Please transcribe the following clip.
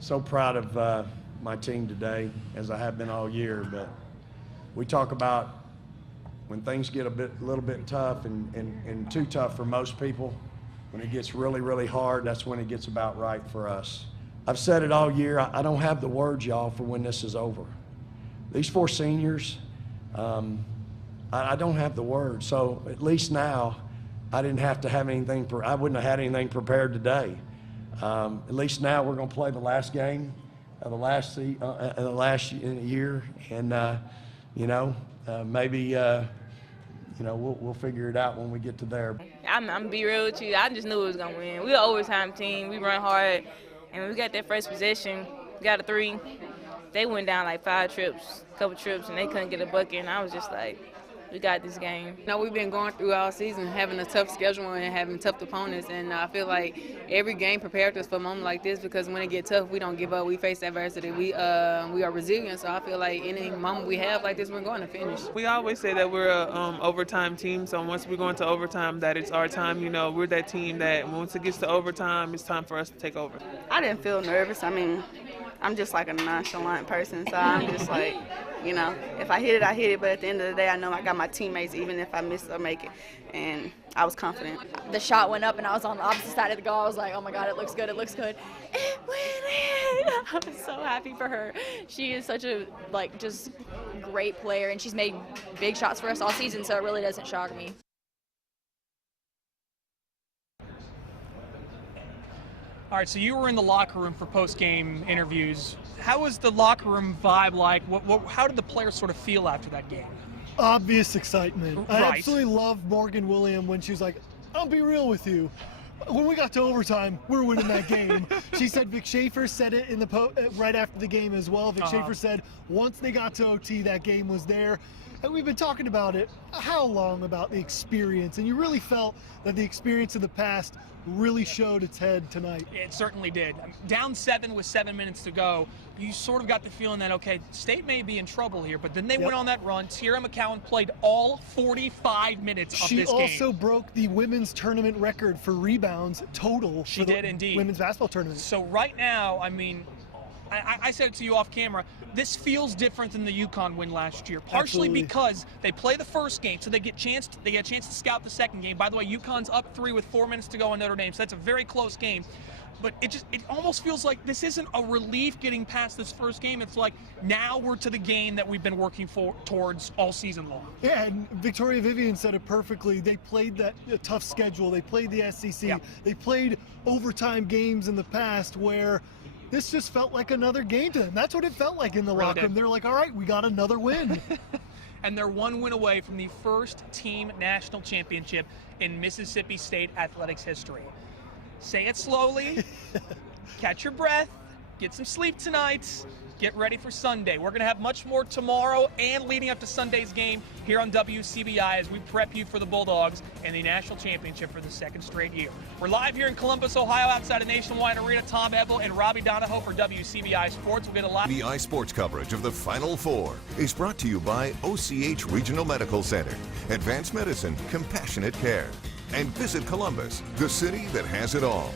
So proud of my team today, as I have been all year. But we talk about when things get a little bit tough and too tough for most people. When it gets really, really hard, that's when it gets about right for us. I've said it all year. I don't have the words, y'all, for when this is over. These four seniors, I don't have the words. So at least now, I didn't have to have anything. I wouldn't have had anything prepared today. At least now we're going to play the last game of the last year, and maybe we'll figure it out when we get to there. I'm gonna be real with you. I just knew it was gonna win. We're an overtime team. We run hard, and when we got that first possession, we got a 3. They went down like 5 trips, couple trips, and they couldn't get a bucket. And I was just like, we got this game. We've been going through all season, having a tough schedule and having tough opponents, and I feel like every game prepared us for a moment like this, because when it gets tough, we don't give up. We face adversity. We are resilient, so I feel like any moment we have like this, we're going to finish. We always say that we're an overtime team, so once we go into overtime, that it's our time. We're that team that once it gets to overtime, it's time for us to take over. I didn't feel nervous. I'm just like a nonchalant person, so I'm just like, if I hit it, I hit it. But at the end of the day, I know I got my teammates, even if I miss or make it. And I was confident. The shot went up, and I was on the opposite side of the goal. I was like, oh, my God, it looks good, it looks good. It went in! I was so happy for her. She is such a, just great player, and she's made big shots for us all season, so it really doesn't shock me. All right, so you were in the locker room for post-game interviews. How was the locker room vibe like? How did the players sort of feel after that game? Obvious excitement. Right. I absolutely love Morgan William when she was like, I'll be real with you. When we got to overtime, we're winning that game. She said Vic Schaefer said it in the right after the game as well. Vic Schaefer said once they got to OT, that game was there. And we've been talking about it, how long, about the experience. And you really felt that the experience of the past really showed its head tonight. It certainly did. Down 7 with 7 minutes to go, you sort of got the feeling that, okay, State may be in trouble here, but then they went on that run. Tierra McCowan played all 45 minutes of this game. She also broke the women's tournament record for rebounds total. She did indeed. Women's basketball tournament. So right now, I said it to you off camera, this feels different than the UConn win last year, partially because they play the first game, so they get a chance to scout the second game. By the way, UConn's up 3 with 4 minutes to go on Notre Dame, so that's a very close game. But it almost feels like this isn't a relief getting past this first game. It's like now we're to the game that we've been working towards all season long. Yeah, and Victoria Vivian said it perfectly. They played that tough schedule. They played the SEC. Yeah. They played overtime games in the past where this just felt like another game to them. That's what it felt like in the locker room. They're like, all right, we got another win. And they're 1 win away from the first team national championship in Mississippi State athletics history. Say it slowly, catch your breath, get some sleep tonight, get ready for Sunday. We're going to have much more tomorrow and leading up to Sunday's game here on WCBI as we prep you for the Bulldogs and the national championship for the 2nd straight year. We're live here in Columbus, Ohio, outside of Nationwide Arena. Tom Ebel and Robbie Donahoe for WCBI Sports. We'll get a live WCBI Sports coverage of the Final Four is brought to you by OCH Regional Medical Center, advanced medicine, compassionate care. And visit Columbus, the city that has it all.